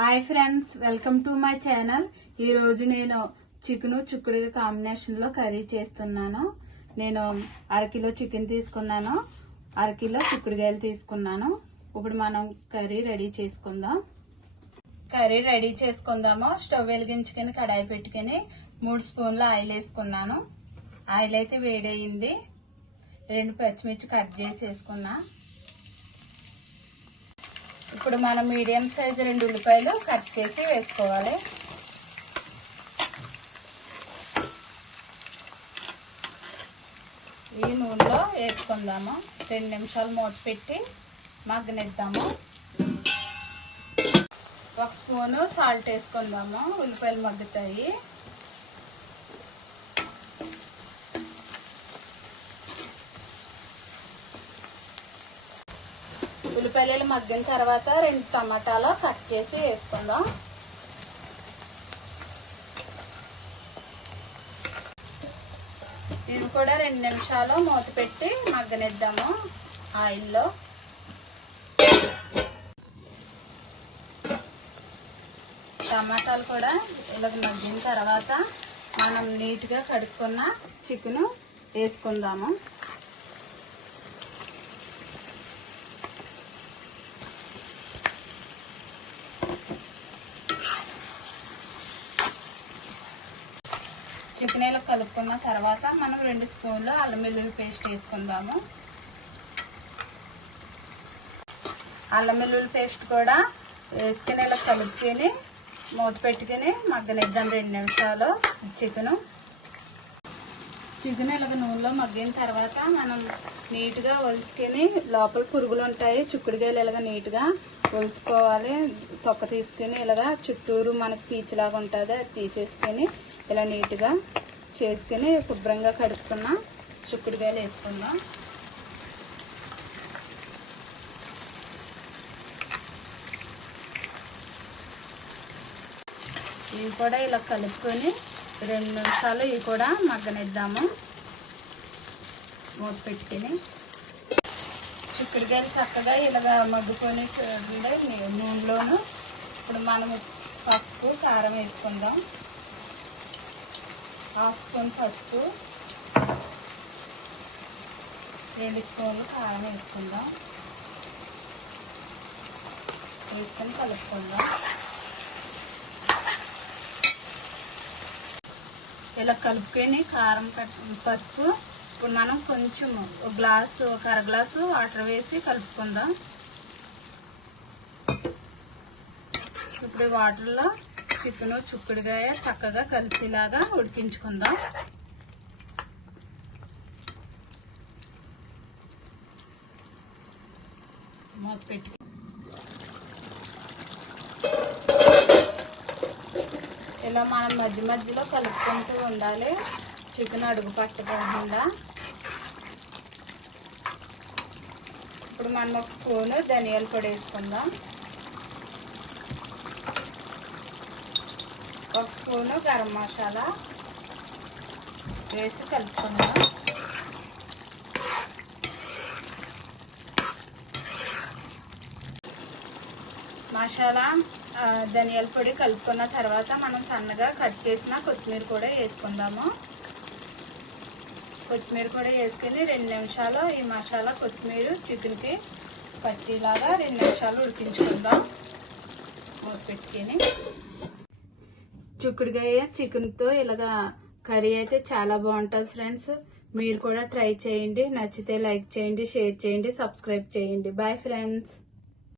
Hi friends, welcome to my channel. ఈ రోజు నేను చికెన్ చిక్కుడుగా కాంబినేషన్ లో కర్రీ చేస్తున్నాను. నేను అరకిలో చికెన్ తీసుకున్నాను, అరకిలో చిక్కుడుగాయలు తీసుకున్నాను. ఇప్పుడు మనం కర్రీ రెడీ చేసుకుందాం. స్టవ్ వెలిగించుకొని కడాయి పెట్టుకుని 3 స్పూన్ల ఆయిల్ వేసుకున్నాను. ఆయిల్ అయితే వేడయింది. 2 పచ్చిమిర్చి కట్ చేసి వేసుకున్నా. ఇప్పుడు మనం మీడియం సైజు 2 ఉల్లిపాయలు కట్ చేసి వేసుకోవాలి. ఈ నూనెలో వేసుకుందాము. 2 నిమిషాలు మూత పెట్టి మగ్గనిద్దాము. 1 స్పూను సాల్ట్ వేసుకుందాము. ఉల్లిపాయలు మగ్గుతాయి. ఉల్లిపాయలు మగ్గిన తర్వాత 2 టమాటాలు కట్ చేసి వేసుకుందాం. ఇవి కూడా 2 నిమిషాలు మూత పెట్టి మగ్గనిద్దాము ఆయిల్లో. టమాటాలు కూడా ఇలాగ మగ్గిన తర్వాత మనం నీట్గా కడుక్కున్న చికెన్ వేసుకుందాము. చికెన్ ఇలా కలుపుకున్న తర్వాత మనం 2 స్పూన్లు అల్లం వెల్లుల్లి పేస్ట్ వేసుకుందాము. అల్లం వెల్లుల్లి పేస్ట్ కూడా వేసుకుని ఇలా కలుపుకొని మూత పెట్టుకుని మగ్గనిద్దాం 2 నిమిషాలు. చికెన్ ఇలాగ నూనెలో మగ్గిన తర్వాత మనం నీట్గా ఒలుసుకొని, లోపల పురుగులు ఉంటాయి, చిక్కుడుకాయలు ఇలాగ నీట్గా ఒలుసుకోవాలి. తొక్క తీసుకుని ఇలాగ చుట్టూరు మనకు పీచులాగా ఉంటుంది, అది తీసేసుకొని ఇలా నీట్గా చేసుకుని శుభ్రంగా కడుక్కున్న చిక్కుడుకాయలు వేసుకుందాం. ఇవి కూడా ఇలా కలుపుకొని 2 నిమిషాలు ఇవి కూడా మగ్గనిద్దాము మూత పెట్టుకుని. చిక్కుడుకాయలు చక్కగా ఇలాగ మగ్గుకొని చూడండి నూనెలోను. ఇప్పుడు మనం పసుపు కారం వేసుకుందాం. 1/2 స్పూన్ పసుపు, 2 స్పూన్లు కారం వేసుకుందాం. వేసుకొని కలుపుకుందాం. ఇలా కలుపుకొని కారం పసుపు ఇప్పుడు మనం కొంచెం ఒక అర గ్లాసు వాటర్ వేసి కలుపుకుందాం. ఇప్పుడు వాటర్లో చికెన్ చిక్కుడుకాయ చక్కగా కలిసేలాగా ఉడికించుకుందాం. మూత పెట్టి ఇలా మనం మధ్య మధ్యలో కలుపుకుంటూ ఉండాలి, చికెన్ అడుగు పట్టకుండా. ఇప్పుడు మనం 1 స్పూను ధనియాల పొడి వేసుకుందాం. 1 స్పూను గరం మసాలా వేసి కలుపుకుందాం. మసాలా ధనియాల పొడి కలుపుకున్న తర్వాత మనం సన్నగా కట్ చేసిన కొత్తిమీర కూడా వేసుకుందాము. కొత్తిమీర కూడా వేసుకుని 2 నిమిషాలు ఈ మసాలా కొత్తిమీర చికెన్కి పట్టిలాగా 2 నిమిషాలు ఉడికించుకుందాం మూత పెట్టుకొని. చిక్కుడుకాయ చికెన్తో ఇలాగా కర్రీ అయితే చాలా బాగుంటుంది ఫ్రెండ్స్. మీరు కూడా ట్రై చేయండి. నచ్చితే లైక్ చేయండి, షేర్ చేయండి, సబ్స్క్రైబ్ చేయండి. Bye friends.